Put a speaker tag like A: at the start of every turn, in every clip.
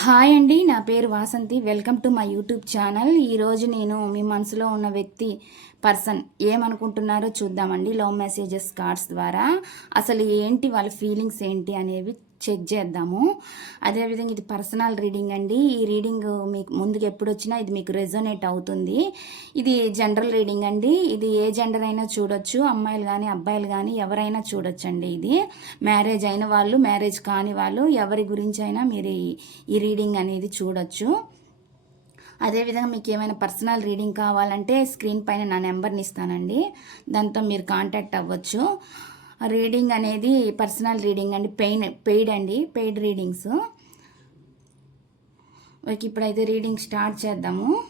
A: Hi అండి నా పేరు Vasanthi. Welcome to my YouTube channel. ఈరోజు నేను మీ మనసులో ఉన్న వ్యక్తి పర్సన్ ఏమనుకుంటున్నారో చూద్దామండి. లవ్ మెసేజెస్ కార్డ్స్ ద్వారా. అసలు ఏంటి వాళ్ళ ఫీలింగ్స్ ఏంటి అనేవి చెక్ చేద్దాము. అదేవిధంగా ఇది పర్సనల్ రీడింగ్ అండి. ఈ రీడింగ్ మీకు ముందుకు ఎప్పుడు వచ్చినా ఇది మీకు రెజోనేట్ అవుతుంది. ఇది జనరల్ రీడింగ్ అండి. ఇది ఏ జెండర్ అయినా చూడొచ్చు. అమ్మాయిలు కానీ అబ్బాయిలు కానీ ఎవరైనా చూడొచ్చండి ఇది. మ్యారేజ్ అయిన వాళ్ళు మ్యారేజ్ కాని వాళ్ళు ఎవరి గురించి అయినా మీరు ఈ- ఈ రీడింగ్ అనేది చూడొచ్చు. అదేవిధంగా మీకు ఏమైనా పర్సనల్ రీడింగ్ కావాలంటే స్క్రీన్ పైన నా నెంబర్ని ఇస్తానండి. దాంతో మీరు కాంటాక్ట్ అవ్వచ్చు. రీడింగ్ అనేది పర్సనల్ రీడింగ్ అండి పెయిన్ పెయిడ్ అండి పెయిడ్ రీడింగ్స్. ఓకే ఇప్పుడైతే రీడింగ్ స్టార్ట్ చేద్దాము.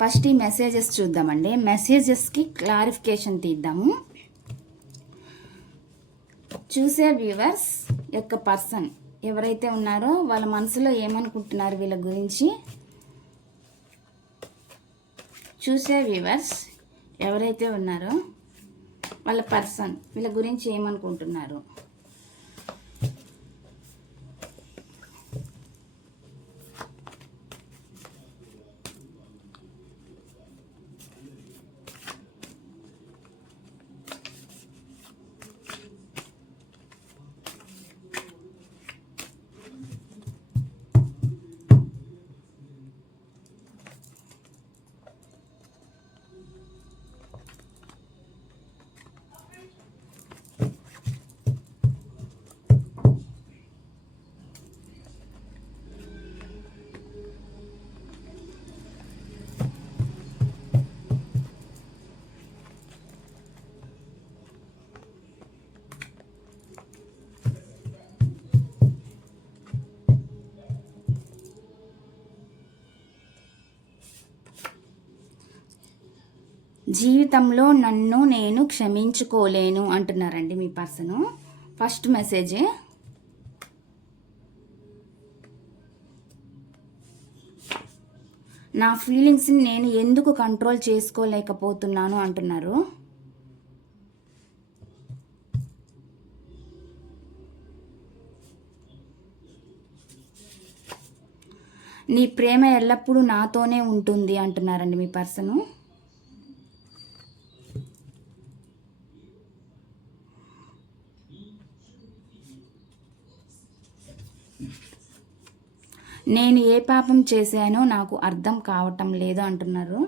A: ఫస్ట్ ఈ మెసేజెస్ చూద్దామండి. మెసేజెస్కి క్లారిఫికేషన్ తీద్దాము. చూసే వ్యూవర్స్ యొక్క పర్సన్ ఎవరైతే ఉన్నారో వాళ్ళ మనసులో ఏమనుకుంటున్నారు వీళ్ళ గురించి? చూసే వ్యూవర్స్ ఎవరైతే ఉన్నారో వాళ్ళ పర్సన్ వీళ్ళ గురించి ఏమనుకుంటున్నారు? జీవితంలో నన్ను నేను క్షమించుకోలేను అంటున్నారండి మీ పర్సను. First message. నా ఫీలింగ్స్ని నేను ఎందుకు కంట్రోల్ చేసుకోలేకపోతున్నాను అంటున్నారు. నీ ప్రేమ ఎల్లప్పుడూ నాతోనే ఉంటుంది అంటున్నారండి మీ పర్సను. నేను ఏ పాపం చేశానో నాకు అర్థం కావటం లేదు అంటున్నారు.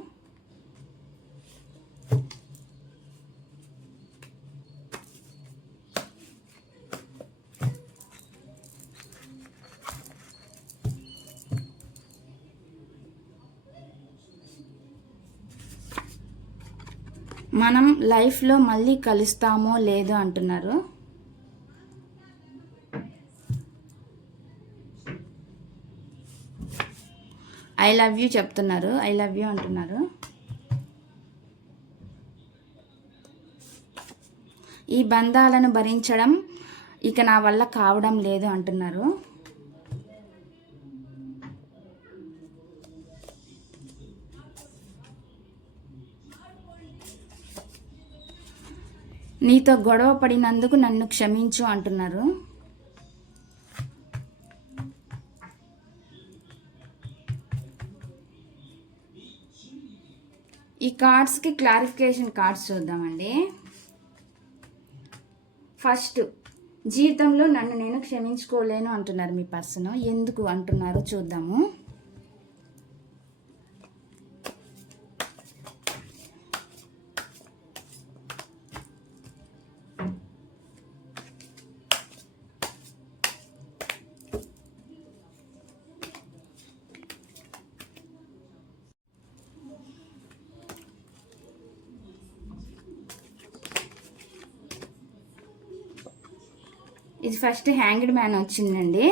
A: మనం లైఫ్లో మళ్ళీ కలుస్తామో లేదో అంటున్నారు. ఐ లవ్ యూ చెప్తున్నారు. ఐ లవ్ యూ అంటున్నారు. ఈ బంధాలను భరించడం ఇక నా వల్ల కావడం లేదు అంటున్నారు. నీతో గొడవ పడినందుకు నన్ను క్షమించు అంటున్నారు. కార్డ్స్కి క్లారిఫికేషన్ కార్డ్స్ చూద్దామండి. ఫస్ట్ జీవితంలో నన్ను నేను క్షమించుకోలేను అంటున్నారు మీ పర్సన్ ఎందుకు అంటున్నారో చూద్దాము. ఇది ఫస్ట్ హ్యాంగ్డ్ మ్యాన్ వచ్చిందండి.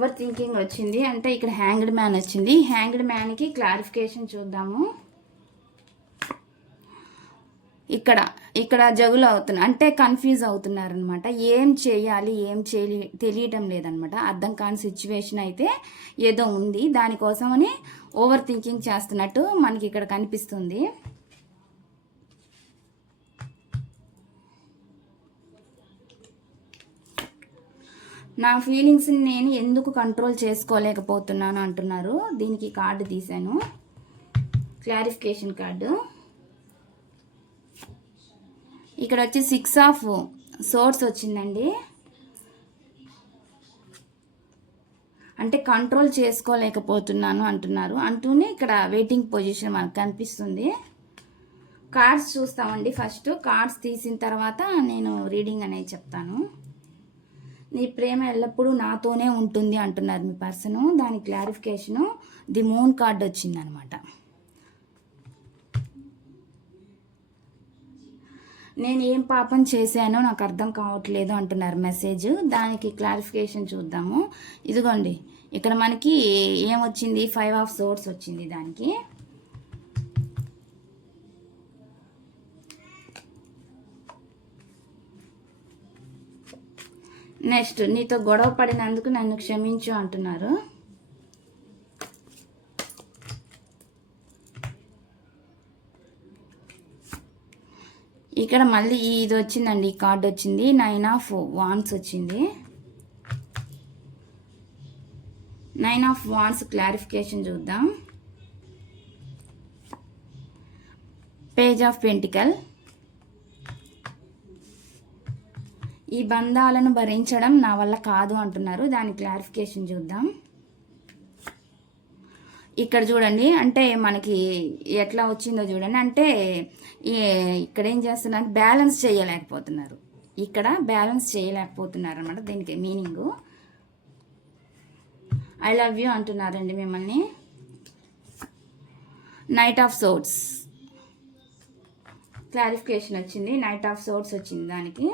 A: ఓవర్ థింకింగ్ వచ్చింది. అంటే ఇక్కడ హ్యాంగ్డ్ మ్యాన్ వచ్చింది. హ్యాంగ్డ్ మ్యాన్కి క్లారిఫికేషన్ చూద్దాము. ఇక్కడ ఇక్కడ జగులు అవుతున్నా అంటే కన్ఫ్యూజ్ అవుతున్నారనమాట ఏం చేయాలి ఏం చేయ తెలియటం లేదనమాట అర్థం కాని సిచ్యువేషన్ అయితే ఏదో ఉంది. దానికోసమని ఓవర్ థింకింగ్ చేస్తున్నట్టు మనకి ఇక్కడ కనిపిస్తుంది. నా ఫీలింగ్స్ని నేను ఎందుకు కంట్రోల్ చేసుకోలేకపోతున్నాను అంటున్నారు. దీనికి కార్డు తీశాను. క్లారిఫికేషన్ కార్డు ఇక్కడ వచ్చి సిక్స్ ఆఫ్ సోర్స్ వచ్చిందండి. అంటే కంట్రోల్ చేసుకోలేకపోతున్నాను అంటున్నారు. అంటూనే ఇక్కడ వెయిటింగ్ పొజిషన్ మనకు కనిపిస్తుంది. కార్డ్స్ చూస్తామండి ఫస్ట్ కార్డ్స్ తీసిన తర్వాత నేను రీడింగ్ అనేది చెప్తాను. నీ ప్రేమ ఎల్లప్పుడూ నాతోనే ఉంటుంది అంటున్నారు మీ పర్సన్. దాని క్లారిఫికేషను ది మూన్ కార్డ్ వచ్చిందనమాట. నేను ఏం పాపం చేశానో నాకు అర్థం కావట్లేదు అంటున్నారు మెసేజ్. దానికి క్లారిఫికేషన్ చూద్దాము. ఇదిగోండి ఇక్కడ మనకి ఏమొచ్చింది? ఫైవ్ ఆఫ్ సోర్స్ వచ్చింది దానికి. నెక్స్ట్ నీతో గొడవ పడినందుకు నన్ను క్షమించు అంటున్నారు. ఇక్కడ మళ్ళీ ఇది వచ్చిందండి ఈ కార్డ్ వచ్చింది నైన్ ఆఫ్ వాన్స్ వచ్చింది. నైన్ ఆఫ్ వాన్స్ క్లారిఫికేషన్ చూద్దాం. Page of pentacle. ఈ బంధాలను భరించడం నా వల్ల కాదు అంటున్నారు. దాని క్లారిఫికేషన్ చూద్దాం. ఇక్కడ చూడండి అంటే మనకి ఎట్లా వచ్చిందో చూడండి. అంటే ఇక్కడ ఏం చేస్తున్నారు? బ్యాలెన్స్ చేయలేకపోతున్నారు. ఇక్కడ బ్యాలెన్స్ చేయలేకపోతున్నారు అనమాట దీనికి మీనింగు. ఐ లవ్ యూ అంటున్నారండి మిమ్మల్ని. Knight of swords. క్లారిఫికేషన్ వచ్చింది. నైట్ ఆఫ్ సోట్స్ వచ్చింది దానికి.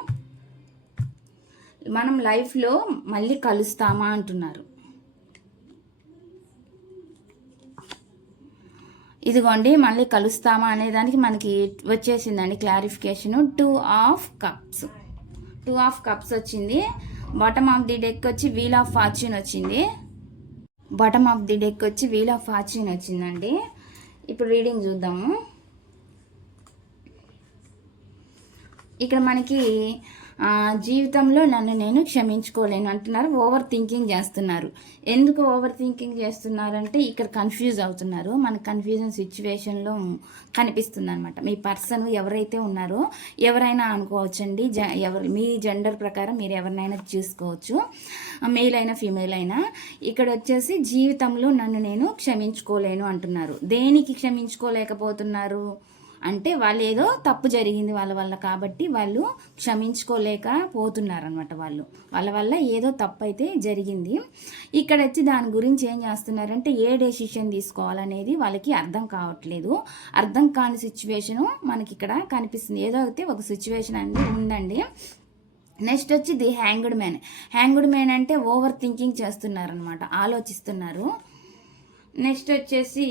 A: మనం లైఫ్లో మళ్ళీ కలుస్తామా అంటున్నారు. ఇదిగోండి మళ్ళీ కలుస్తామా అనేదానికి మనకి వచ్చేసిందండి clarification. Two of cups two of cups వచ్చింది. బాటమ్ ఆఫ్ ది డెక్ వచ్చి వీల్ ఆఫ్ ఫార్చ్యూన్ వచ్చింది. బాటమ్ ఆఫ్ ది డెక్ వచ్చి వీల్ ఆఫ్ ఫార్చ్యూన్ వచ్చిందండి. ఇప్పుడు రీడింగ్ చూద్దాము. ఇక్కడ మనకి జీవితంలో నన్ను నేను క్షమించుకోలేను అంటున్నారు ఓవర్ థింకింగ్ చేస్తున్నారు. ఎందుకు ఓవర్ థింకింగ్ చేస్తున్నారంటే ఇక్కడ కన్ఫ్యూజ్ అవుతున్నారు. మన కన్ఫ్యూజన్ సిచ్యువేషన్లో కనిపిస్తుంది అనమాట మీ పర్సన్ ఎవరైతే ఉన్నారో ఎవరైనా అనుకోవచ్చండి. జ ఎవరు మీ జెండర్ ప్రకారం మీరు ఎవరినైనా చూసుకోవచ్చు. మెయిల్ అయినా ఫీమేల్ అయినా. ఇక్కడ వచ్చేసి జీవితంలో నన్ను నేను క్షమించుకోలేను అంటున్నారు. దేనికి క్షమించుకోలేకపోతున్నారు? అంటే వాళ్ళు ఏదో తప్పు జరిగింది వాళ్ళ వల్ల కాబట్టి వాళ్ళు క్షమించుకోలేక పోతున్నారనమాట వాళ్ళు. వాళ్ళ వల్ల ఏదో తప్పు అయితే జరిగింది. ఇక్కడ వచ్చి దాని గురించి ఏం చేస్తున్నారంటే ఏ డెసిషన్ తీసుకోవాలనేది వాళ్ళకి అర్థం కావట్లేదు. అర్థం కాని సిచ్యువేషను మనకి ఇక్కడ కనిపిస్తుంది. ఏదో అయితే ఒక సిచ్యువేషన్ అనేది ఉందండి. నెక్స్ట్ వచ్చి the hanged man hanged man అంటే ఓవర్ థింకింగ్ చేస్తున్నారనమాట ఆలోచిస్తున్నారు. నెక్స్ట్ వచ్చేసి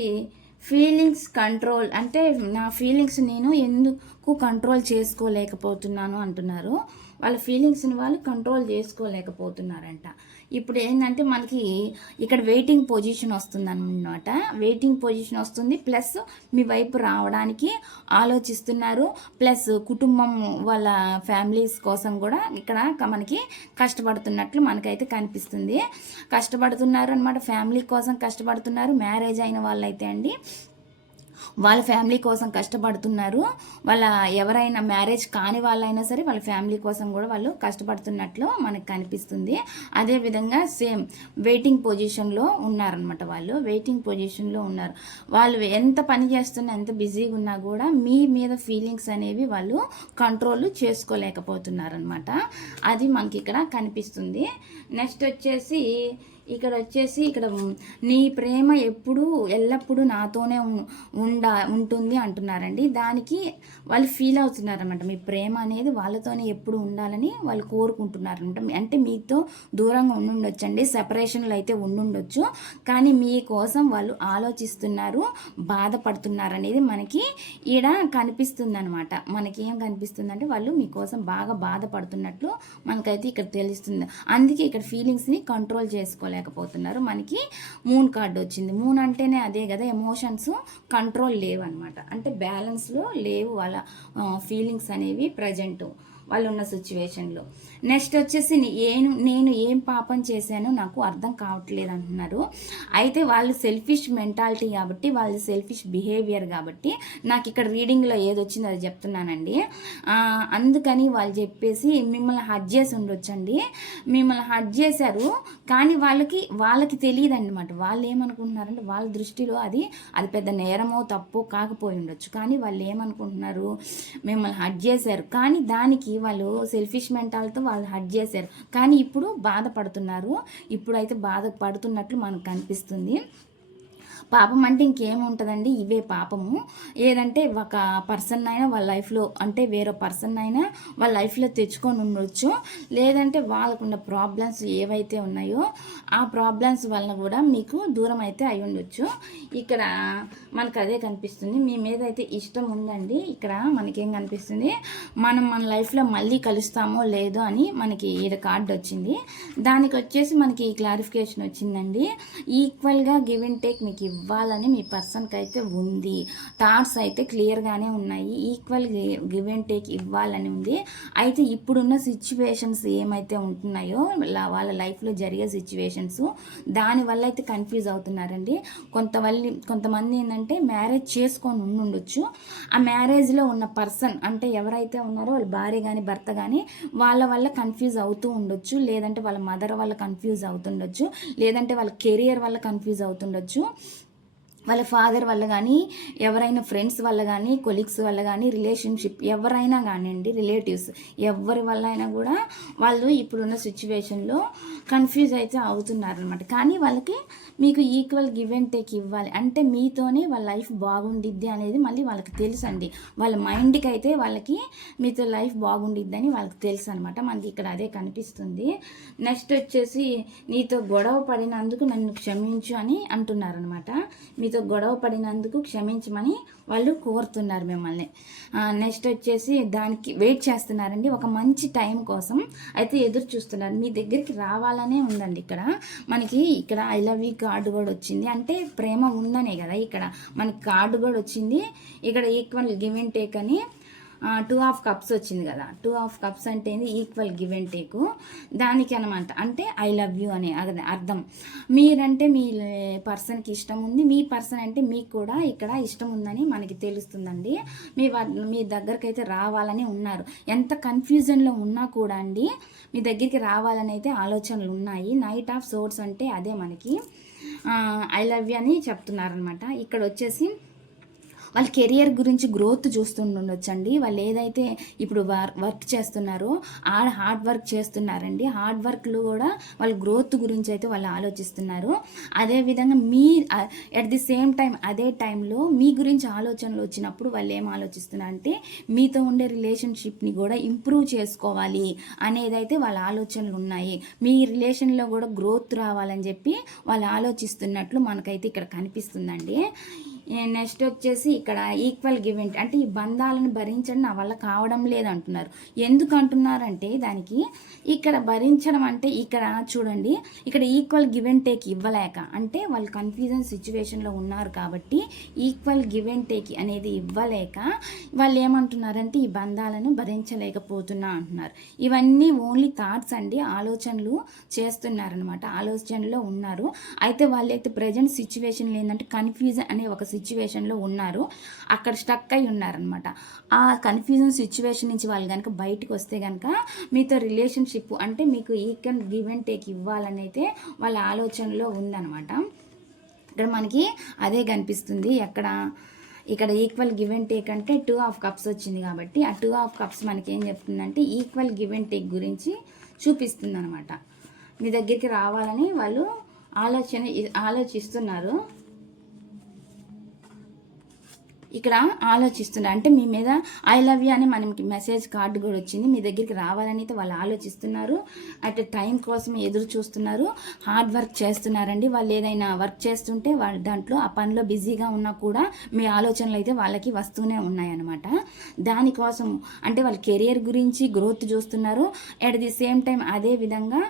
A: ఫీలింగ్స్ కంట్రోల్ అంటే నా ఫీలింగ్స్ నేను ఎందుకు కంట్రోల్ చేసుకోలేకపోతున్నాను అంటున్నారు. వాళ్ళ ఫీలింగ్స్ని వాళ్ళు కంట్రోల్ చేసుకోలేకపోతున్నారంట. ఇప్పుడు ఏంటంటే మనకి ఇక్కడ వెయిటింగ్ పొజిషన్ వస్తుంది అనమాట వెయిటింగ్ పొజిషన్ వస్తుంది. ప్లస్ మీ వైపు రావడానికి ఆలోచిస్తున్నారు. ప్లస్ కుటుంబం వాళ్ళ ఫ్యామిలీస్ కోసం కూడా ఇక్కడ మనకి కష్టపడుతున్నట్లు మనకైతే కనిపిస్తుంది. కష్టపడుతున్నారు అనమాట ఫ్యామిలీ కోసం కష్టపడుతున్నారు. మ్యారేజ్ అయిన వాళ్ళైతే అండి. వాళ్ళ ఫ్యామిలీ కోసం కష్టపడుతున్నారు. వాళ్ళ ఎవరైనా మ్యారేజ్ కాని వాళ్ళైనా సరే వాళ్ళ ఫ్యామిలీ కోసం కూడా వాళ్ళు కష్టపడుతున్నట్లు మనకు కనిపిస్తుంది. అదేవిధంగా సేమ్ వెయిటింగ్ పొజిషన్లో ఉన్నారనమాట వాళ్ళు. వెయిటింగ్ పొజిషన్లో ఉన్నారు. వాళ్ళు ఎంత పని చేస్తున్నా ఎంత బిజీగా ఉన్నా కూడా మీ మీద ఫీలింగ్స్ అనేవి వాళ్ళు కంట్రోల్ చేసుకోలేకపోతున్నారనమాట అది మనకి ఇక్కడ కనిపిస్తుంది. నెక్స్ట్ వచ్చేసి ఇక్కడ వచ్చేసి ఇక్కడ నీ ప్రేమ ఎప్పుడు ఎల్లప్పుడూ నాతోనే ఉండా ఉంటుంది అంటున్నారండి. దానికి వాళ్ళు ఫీల్ అవుతున్నారనమాట మీ ప్రేమ అనేది వాళ్ళతోనే ఎప్పుడు ఉండాలని వాళ్ళు కోరుకుంటున్నారనమాట అంటే మీతో దూరంగా ఉండుండొచ్చండి సెపరేషన్లో అయితే ఉండుండొచ్చు. కానీ మీకోసం వాళ్ళు ఆలోచిస్తున్నారు బాధపడుతున్నారు అనేది మనకి ఈడ కనిపిస్తుంది అనమాట మనకి ఏం కనిపిస్తుంది అంటే వాళ్ళు మీకోసం బాగా బాధపడుతున్నట్లు మనకైతే ఇక్కడ తెలుస్తుంది. అందుకే ఇక్కడ ఫీలింగ్స్ని కంట్రోల్ చేసుకోలేకపోతున్నారు మనకి మూన్ కార్డు వచ్చింది. మూన్ అంటేనే అదే కదా ఎమోషన్స్ కంట్రోల్ లేవు అనమాట అంటే బ్యాలెన్స్లో లేవు వాళ్ళ ఫీలింగ్స్ అనేవి ప్రజెంట్ వాళ్ళు ఉన్న సిచ్యువేషన్లో నెక్స్ట్ వచ్చేసి నే- నేను నేను ఏం పాపం చేశానో నాకు అర్థం కావట్లేదు అంటున్నారు. అయితే వాళ్ళు సెల్ఫిష్ మెంటాలిటీ కాబట్టి వాళ్ళు సెల్ఫిష్ బిహేవియర్ కాబట్టి నాకు ఇక్కడ రీడింగ్లో ఏది వచ్చిందో అది చెప్తున్నానండి. అందుకని వాళ్ళు చెప్పేసి మిమ్మల్ని హజ్ చేసి ఉండొచ్చండి. మిమ్మల్ని హజ్ చేశారు కానీ వాళ్ళకి వాళ్ళకి తెలియదు అనమాట వాళ్ళు ఏమనుకుంటున్నారంటే వాళ్ళ దృష్టిలో అది అది పెద్ద నేరమో తప్పో కాకపోయి ఉండొచ్చు. కానీ వాళ్ళు ఏమనుకుంటున్నారు? మిమ్మల్ని హజ్ చేశారు. కానీ దానికి వాళ్ళు సెల్ఫిష్ మెంటాలతో వాళ్ళు హట్ చేశారు. కానీ ఇప్పుడు బాధపడుతున్నారు. ఇప్పుడైతే బాధపడుతున్నట్లు మనకు కనిపిస్తుంది. పాపం అంటే ఇంకేముంటుందండి? ఇవే పాపము. ఏదంటే ఒక పర్సన్ అయినా వాళ్ళ లైఫ్లో అంటే వేరే పర్సన్ అయినా వాళ్ళ లైఫ్లో తెచ్చుకొని ఉండొచ్చు. లేదంటే వాళ్ళకున్న ప్రాబ్లమ్స్ ఏవైతే ఉన్నాయో ఆ ప్రాబ్లమ్స్ వలన కూడా మీకు దూరం అయితే అయి ఉండొచ్చు. ఇక్కడ మనకు అదే కనిపిస్తుంది. మీ మీద అయితే ఇష్టం ఉందండి. ఇక్కడ మనకేం కనిపిస్తుంది? మనం మన లైఫ్లో మళ్ళీ కలుస్తామో లేదో అని మనకి ఈ కార్డు వచ్చింది. దానికి వచ్చేసి మనకి క్లారిఫికేషన్ వచ్చిందండి. ఈక్వల్గా గివ్ అండ్ టేక్ మీకు ఇవ్వాలని మీ పర్సన్కి అయితే ఉంది. థాట్స్ అయితే క్లియర్గానే ఉన్నాయి. ఈక్వల్ గివ్ అండ్ టేక్ ఇవ్వాలని ఉంది. అయితే ఇప్పుడున్న సిచ్యువేషన్స్ ఏమైతే ఉంటున్నాయో వాళ్ళ లైఫ్లో జరిగే సిచ్యువేషన్స్ దానివల్ల అయితే కన్ఫ్యూజ్ అవుతున్నారండి. కొంతవల్లి కొంతమంది ఏంటంటే మ్యారేజ్ చేసుకొని ఉండి ఉండొచ్చు ఆ మ్యారేజ్లో ఉన్న పర్సన్ అంటే ఎవరైతే ఉన్నారో వాళ్ళ భార్య కానీ భర్త కానీ వాళ్ళ వల్ల కన్ఫ్యూజ్ అవుతూ ఉండొచ్చు. లేదంటే వాళ్ళ మదర్ వల్ల కన్ఫ్యూజ్ అవుతుండొచ్చు. లేదంటే వాళ్ళ కెరియర్ వల్ల కన్ఫ్యూజ్ అవుతుండొచ్చు. వాళ్ళ ఫాదర్ వల్ల కానీ ఎవరైనా ఫ్రెండ్స్ వల్ల కానీ కొలీగ్స్ వల్ల కానీ రిలేషన్షిప్ ఎవరైనా కానివ్వండి రిలేటివ్స్ ఎవరి వల్ల అయినా కూడా వాళ్ళు ఇప్పుడున్న సిచ్యువేషన్లో కన్ఫ్యూజ్ అయితే అవుతున్నారు అనమాట కానీ వాళ్ళకి మీకు ఈక్వల్ గివ్ అండ్ టేక్ ఇవ్వాలి. అంటే మీతోనే వాళ్ళ లైఫ్ బాగుండిద్ది అనేది మళ్ళీ వాళ్ళకి తెలుసు అండి వాళ్ళ మైండ్కి అయితే వాళ్ళకి మీతో లైఫ్ బాగుండిద్ది అని వాళ్ళకి తెలుసు అనమాట మనకి ఇక్కడ అదే కనిపిస్తుంది. నెక్స్ట్ వచ్చేసి నీతో గొడవ పడినందుకు నన్ను క్షమించు అని అంటున్నారు అనమాట మీతో గొడవ పడినందుకు క్షమించమని వాళ్ళు కోరుతున్నారు మిమ్మల్ని. నెక్స్ట్ వచ్చేసి దానికి వెయిట్ చేస్తున్నారండి. ఒక మంచి టైం కోసం అయితే ఎదురు చూస్తున్నారు. మీ దగ్గరికి రావాలనే ఉందండి ఇక్కడ. మనకి ఇక్కడ ఐ లవ్ యూ కార్డు కూడా వచ్చింది. అంటే ప్రేమ ఉందనే కదా ఇక్కడ. మనకి కార్డు కూడా వచ్చింది. ఇక్కడ ఈక్వల్ గివ్ అండ్ టేక్ అని టూ ఆఫ్ కప్స్ వచ్చింది కదా. టూ ఆఫ్ కప్స్ అంటే ఏంది? ఈక్వల్ గివ్ అండ్ టేక్ దానికి అనమాట అంటే ఐ లవ్ యూ అనే అదే అర్థం. మీరంటే మీ పర్సన్కి ఇష్టం ఉంది. మీ పర్సన్ అంటే మీకు కూడా ఇక్కడ ఇష్టం ఉందని మనకి తెలుస్తుందండి. మీ మీ దగ్గరికి అయితే రావాలని ఉన్నారు. ఎంత కన్ఫ్యూజన్లో ఉన్నా కూడా అండి మీ దగ్గరికి రావాలని అయితే ఆలోచనలు ఉన్నాయి. నైట్ ఆఫ్ సోర్స్ అంటే అదే మనకి. ఐ లవ్ యూ అని చెప్తున్నారనమాట. ఇక్కడ వచ్చేసి వాళ్ళ కెరియర్ గురించి గ్రోత్ చూస్తుండొచ్చండి. వాళ్ళు ఏదైతే ఇప్పుడు వర్ వర్క్ చేస్తున్నారో ఆ హార్డ్ వర్క్ చేస్తున్నారండి. హార్డ్ వర్క్లు కూడా వాళ్ళ గ్రోత్ గురించి అయితే వాళ్ళు ఆలోచిస్తున్నారు. అదేవిధంగా మీ ఎట్ ది సేమ్ టైం అదే టైంలో మీ గురించి ఆలోచనలు వచ్చినప్పుడు వాళ్ళు ఏం ఆలోచిస్తున్నారు అంటే మీతో ఉండే రిలేషన్షిప్ని కూడా ఇంప్రూవ్ చేసుకోవాలి అనేదైతే వాళ్ళ ఆలోచనలు ఉన్నాయి. మీ రిలేషన్లో కూడా గ్రోత్ రావాలని చెప్పి వాళ్ళు ఆలోచిస్తున్నట్లు మనకైతే ఇక్కడ కనిపిస్తుందండి. నెక్స్ట్ వచ్చేసి ఇక్కడ ఈక్వల్ గివెంట్. అంటే ఈ బంధాలను భరించడం నా వల్ల కావడం లేదు అంటున్నారు ఎందుకు అంటున్నారంటే దానికి ఇక్కడ భరించడం అంటే ఇక్కడ చూడండి ఇక్కడ ఈక్వల్ గివెన్ టేక్ ఇవ్వలేక అంటే వాళ్ళు కన్ఫ్యూజన్ సిచ్యువేషన్లో ఉన్నారు కాబట్టి ఈక్వల్ గివెన్ టేక్ అనేది ఇవ్వలేక వాళ్ళు ఏమంటున్నారంటే ఈ బంధాలను భరించలేకపోతున్నా అంటున్నారు. ఇవన్నీ ఓన్లీ థాట్స్ అండి ఆలోచనలు చేస్తున్నారనమాట ఆలోచనలో ఉన్నారు. అయితే వాళ్ళైతే ప్రజెంట్ సిచ్యువేషన్లు ఏంటంటే కన్ఫ్యూజన్ అనే ఒక సిచ్యువేషన్లో ఉన్నారు. అక్కడ స్టక్ అయి ఉన్నారనమాట ఆ కన్ఫ్యూజన్ సిచ్యువేషన్ నుంచి వాళ్ళు కనుక బయటకు వస్తే కనుక మీతో రిలేషన్షిప్ అంటే మీకు ఈక్వల్ గివ్ అండ్ టేక్ ఇవ్వాలని అయితే వాళ్ళ ఆలోచనలో ఉందన్నమాట. ఇక్కడ మనకి అదే కనిపిస్తుంది. ఎక్కడ ఇక్కడ ఈక్వల్ గివ్ అండ్ టేక్ అంటే టూ ఆఫ్ కప్స్ వచ్చింది కాబట్టి ఆ టూ ఆఫ్ కప్స్ మనకి ఏం చెప్తుందంటే ఈక్వల్ గివ్ అండ్ టేక్ గురించి చూపిస్తుంది అనమాట మీ దగ్గరికి రావాలని వాళ్ళు ఆలోచన ఆలోచిస్తున్నారు. ఇక్కడ ఆలోచిస్తున్నారు అంటే మీ మీద ఐ లవ్ యూ అని మనకి మెసేజ్ కార్డు కూడా వచ్చింది. మీ దగ్గరికి రావాలని అయితే వాళ్ళు ఆలోచిస్తున్నారు. అట్ టైం కోసం ఎదురు చూస్తున్నారు. హార్డ్ వర్క్ చేస్తున్నారండి. వాళ్ళు ఏదైనా వర్క్ చేస్తుంటే వాళ్ళ దాంట్లో ఆ పనిలో బిజీగా ఉన్నా కూడా మీ ఆలోచనలు అయితే వాళ్ళకి వస్తూనే ఉన్నాయన్నమాట. దానికోసం అంటే వాళ్ళ కెరియర్ గురించి గ్రోత్ చూస్తున్నారు. అట్ ది సేమ్ టైం అదే విధంగా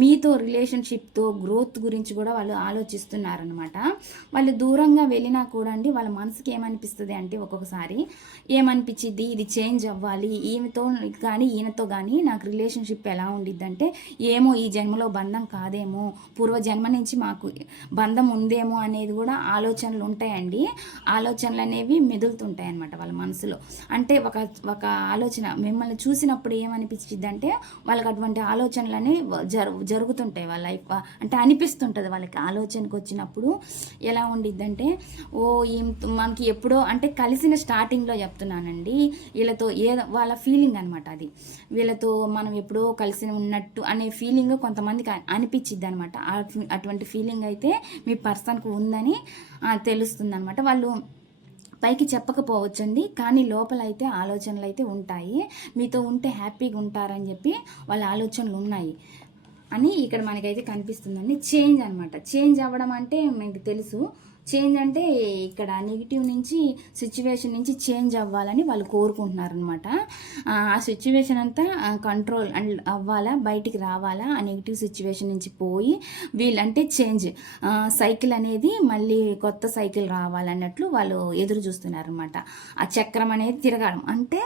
A: మీతో రిలేషన్షిప్తో గ్రోత్ గురించి కూడా వాళ్ళు ఆలోచిస్తున్నారనమాట వాళ్ళు దూరంగా వెళ్ళినా కూడా అండి వాళ్ళ మనసుకి ఏమనిపిస్తుంది? అంటే ఒక్కొక్కసారి ఏమనిపించిద్ది ఇది చేంజ్ అవ్వాలి. ఈమెతో కానీ ఈయనతో కానీ నాకు రిలేషన్షిప్ ఎలా ఉండిద్దంటే ఏమో ఈ జన్మలో బంధం కాదేమో పూర్వ జన్మ నుంచి మాకు బంధం ఉందేమో అనేది కూడా ఆలోచనలు ఉంటాయండి. ఆలోచనలు అనేవి మెదులుతుంటాయి అనమాట వాళ్ళ మనసులో. అంటే ఒక ఒక ఆలోచన మిమ్మల్ని చూసినప్పుడు ఏమనిపించిద్ది అంటే వాళ్ళకి అటువంటి ఆలోచనలని జరు జరుగుతుంటాయి వాళ్ళ లైఫ్. అంటే అనిపిస్తుంటుంది వాళ్ళకి ఆలోచనకు వచ్చినప్పుడు ఎలా ఉండిద్దంటే ఓ ఈ మనకి ఎప్పుడో అంటే కలిసిన స్టార్టింగ్లో చెప్తున్నానండి. వీళ్ళతో ఏ వాళ్ళ ఫీలింగ్ అనమాట అది. వీళ్ళతో మనం ఎప్పుడో కలిసి ఉన్నట్టు అనే ఫీలింగ్ కొంతమందికి అనిపించిద్ది అనమాట అటువంటి ఫీలింగ్ అయితే మీ పర్సన్కు ఉందని తెలుస్తుంది అనమాట వాళ్ళు పైకి చెప్పకపోవచ్చండి కానీ లోపల అయితే ఆలోచనలు అయితే ఉంటాయి. మీతో ఉంటే హ్యాపీగా ఉంటారని చెప్పి వాళ్ళ ఆలోచనలు ఉన్నాయి అని ఇక్కడ మనకైతే కనిపిస్తుందండి. చేంజ్ అనమాట చేంజ్ అవ్వడం అంటే మీకు తెలుసు. చేంజ్ అంటే ఇక్కడ నెగిటివ్ నుంచి సిచ్యువేషన్ నుంచి చేంజ్ అవ్వాలని వాళ్ళు కోరుకుంటున్నారనమాట ఆ సిచ్యువేషన్ అంతా కంట్రోల్ అండ్ అవ్వాలా బయటికి రావాలా ఆ నెగిటివ్ సిచ్యువేషన్ నుంచి పోయి వీళ్ళంటే చేంజ్ సైకిల్ అనేది మళ్ళీ కొత్త సైకిల్ రావాలన్నట్లు వాళ్ళు ఎదురు చూస్తున్నారు అనమాట ఆ చక్రం అనేది తిరగడం అంటే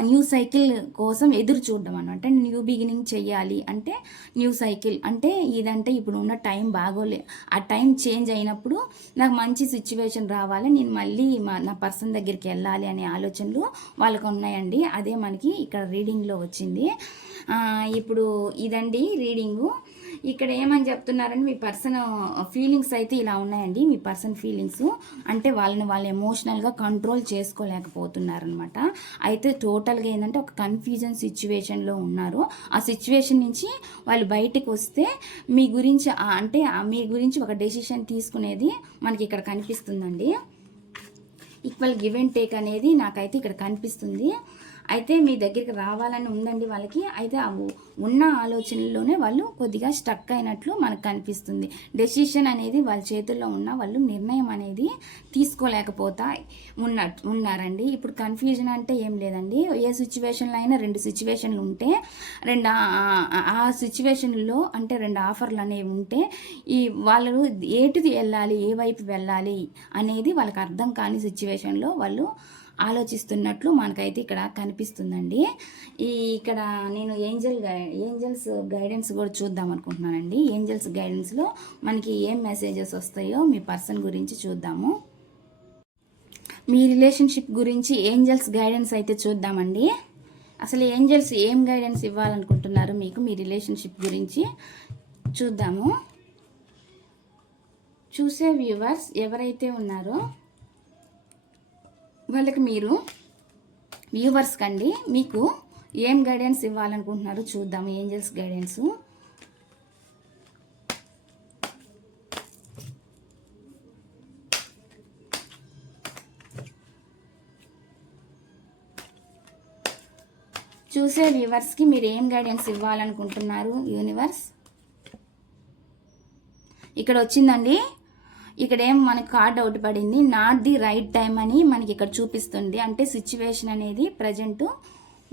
A: న్యూ సైకిల్ కోసం ఎదురు చూడడం అనమాట న్యూ బిగినింగ్ చెయ్యాలి అంటే న్యూ సైకిల్ అంటే ఇదంటే ఇప్పుడు ఉన్న టైం బాగోలే. ఆ టైం చేంజ్ అయినప్పుడు నాకు మంచి సిచ్యువేషన్ రావాలి నేను మళ్ళీ మా నా పర్సన్ దగ్గరికి వెళ్ళాలి అనే ఆలోచనలు వాళ్ళకు ఉన్నాయండి అదే మనకి ఇక్కడ రీడింగ్లో వచ్చింది. ఇప్పుడు ఇదండి రీడింగు ఇక్కడ ఏమని చెప్తున్నారంటే మీ పర్సన్ ఫీలింగ్స్ అయితే ఇలా ఉన్నాయండి. మీ పర్సన్ ఫీలింగ్స్ అంటే వాళ్ళని వాళ్ళు ఎమోషనల్గా కంట్రోల్ చేసుకోలేకపోతున్నారనమాట. అయితే టోటల్గా ఏంటంటే ఒక కన్ఫ్యూజన్ సిచ్యువేషన్లో ఉన్నారు. ఆ సిచ్యువేషన్ నుంచి వాళ్ళు బయటకు వస్తే మీ గురించి అంటే మీ గురించి ఒక డెసిషన్ తీసుకునేది మనకి ఇక్కడ కనిపిస్తుందండి. ఈక్వల్ గివ్ అండ్ టేక్ అనేది నాకైతే ఇక్కడ కనిపిస్తుంది. అయితే మీ దగ్గరికి రావాలని ఉందండి వాళ్ళకి. అయితే ఉన్న ఆలోచనల్లోనే వాళ్ళు కొద్దిగా స్టక్ అయినట్లు మనకు కనిపిస్తుంది. డెసిషన్ అనేది వాళ్ళ చేతుల్లో ఉన్న వాళ్ళు నిర్ణయం అనేది తీసుకోలేకపోతా ఉన్న ఉన్నారండి. ఇప్పుడు కన్ఫ్యూజన్ అంటే ఏం లేదండి. ఏ సిచ్యువేషన్లో అయినా రెండు సిచ్యువేషన్లు ఉంటే రెండు ఆ సిచ్యువేషన్లో అంటే రెండు ఆఫర్లు అనేవి ఉంటే ఈ వాళ్ళు ఏటిది వెళ్ళాలి ఏ వైపు వెళ్ళాలి అనేది వాళ్ళకి అర్థం కాని సిచ్యువేషన్లో వాళ్ళు ఆలోచిస్తున్నట్లు మనకైతే ఇక్కడ కనిపిస్తుందండి. ఈ ఇక్కడ నేను ఏంజల్ గై ఏంజల్స్ గైడెన్స్ కూడా చూద్దాం అనుకుంటున్నానండి. ఏంజల్స్ గైడెన్స్లో మనకి ఏం మెసేజెస్ వస్తాయో మీ పర్సన్ గురించి చూద్దాము. మీ రిలేషన్షిప్ గురించి ఏంజల్స్ గైడెన్స్ అయితే చూద్దామండి. అసలు ఏంజల్స్ ఏం గైడెన్స్ ఇవ్వాలనుకుంటున్నారు మీకు మీ రిలేషన్షిప్ గురించి చూద్దాము. చూసే వ్యూవర్స్ ఎవరైతే ఉన్నారో వాళ్ళకి మీరు వ్యూవర్స్ కండి మీకు ఏం గైడెన్స్ ఇవ్వాలనుకుంటున్నారు చూద్దాం. ఏంజల్స్ గైడెన్స్ చూసే వ్యూవర్స్కి మీరు ఏం గైడెన్స్ ఇవ్వాలనుకుంటున్నారు యూనివర్స్ ఇక్కడ వచ్చిందండి. ఇక్కడ ఏం మనకి కార్డ్ అవుట్ పడింది. నాట్ ది రైట్ టైం అని మనకి ఇక్కడ చూపిస్తుంది. అంటే సిచ్యువేషన్ అనేది ప్రజెంట్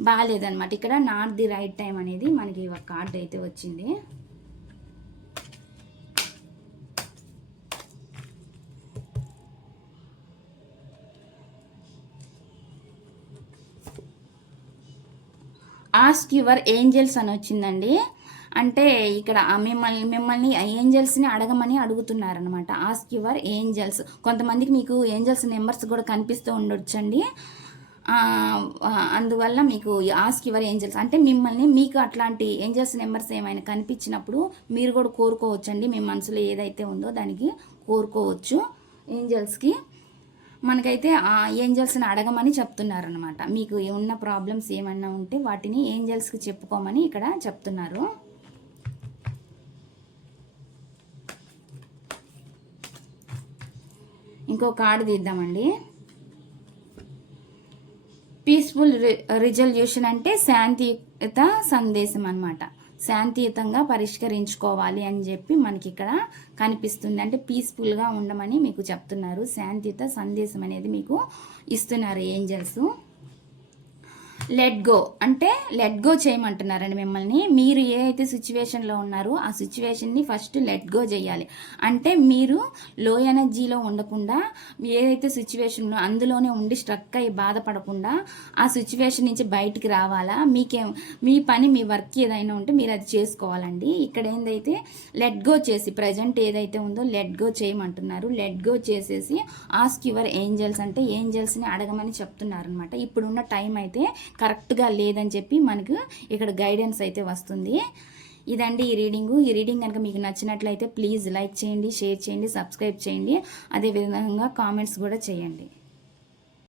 A: బాగాలేదనమాట ఇక్కడ నాట్ ది రైట్ టైం అనేది మనకి ఒక కార్డ్ అయితే వచ్చింది. ఆస్క్ యువర్ ఏంజల్స్ అని వచ్చిందండి. అంటే ఇక్కడ మిమ్మల్ని మిమ్మల్ని ఏంజల్స్ని అడగమని అడుగుతున్నారనమాట ఆస్క్ యువర్ ఏంజల్స్ కొంతమందికి మీకు ఏంజల్స్ నెంబర్స్ కూడా కనిపిస్తూ ఉండొచ్చండి. అందువల్ల మీకు ఆస్క్ యువర్ ఏంజల్స్ అంటే మిమ్మల్ని మీకు అట్లాంటి ఏంజల్స్ నెంబర్స్ ఏమైనా కనిపించినప్పుడు మీరు కూడా కోరుకోవచ్చండి. మీ మనసులో ఏదైతే ఉందో దానికి కోరుకోవచ్చు ఏంజల్స్కి. మనకైతే ఆ ఏంజల్స్ని అడగమని చెప్తున్నారనమాట మీకు ఉన్న ప్రాబ్లమ్స్ ఏమన్నా ఉంటే వాటిని ఏంజల్స్కి చెప్పుకోమని ఇక్కడ చెప్తున్నారు. ఇంకో కార్డు తీద్దామండి. పీస్ఫుల్ రిజల్యూషన్ అంటే శాంతియుత సందేశం అన్నమాట శాంతియుతంగా పరిష్కరించుకోవాలి అని చెప్పి మనకి ఇక్కడ కనిపిస్తుంది. అంటే పీస్ఫుల్గా ఉండమని మీకు చెప్తున్నారు. శాంతియుత సందేశం అనేది మీకు ఇస్తున్నారు ఏంజల్స్ లెట్ గో అంటే లెట్ గో చేయమంటున్నారండి మిమ్మల్ని. మీరు ఏ అయితే సిచ్యువేషన్లో ఉన్నారో ఆ సిచ్యువేషన్ని ఫస్ట్ లెట్ గో చేయాలి. అంటే మీరు లో ఎనర్జీలో ఉండకుండా ఏదైతే సిచ్యువేషన్లో అందులోనే ఉండి స్ట్రక్ అయ్యి బాధపడకుండా ఆ సిచ్యువేషన్ నుంచి బయటికి రావాలా? మీకేం మీ పని మీ వర్క్ ఏదైనా ఉంటే మీరు అది చేసుకోవాలండి. ఇక్కడ ఏందైతే లెట్ గో చేసి ప్రజెంట్ ఏదైతే ఉందో లెట్ గో చేయమంటున్నారు. లెట్ గో చేసేసి ఆస్క్ యువర్ ఏంజల్స్ అంటే ఏంజల్స్ని అడగమని చెప్తున్నారు అనమాట ఇప్పుడున్న టైం అయితే కరెక్ట్గా లేదని చెప్పి మనకు ఇక్కడ గైడెన్స్ అయితే వస్తుంది. ఇదండి ఈ రీడింగు. ఈ రీడింగ్ కనుక మీకు నచ్చినట్లయితే ప్లీజ్ లైక్ చేయండి షేర్ చేయండి సబ్స్క్రైబ్ చేయండి. అదేవిధంగా కామెంట్స్ కూడా చేయండి.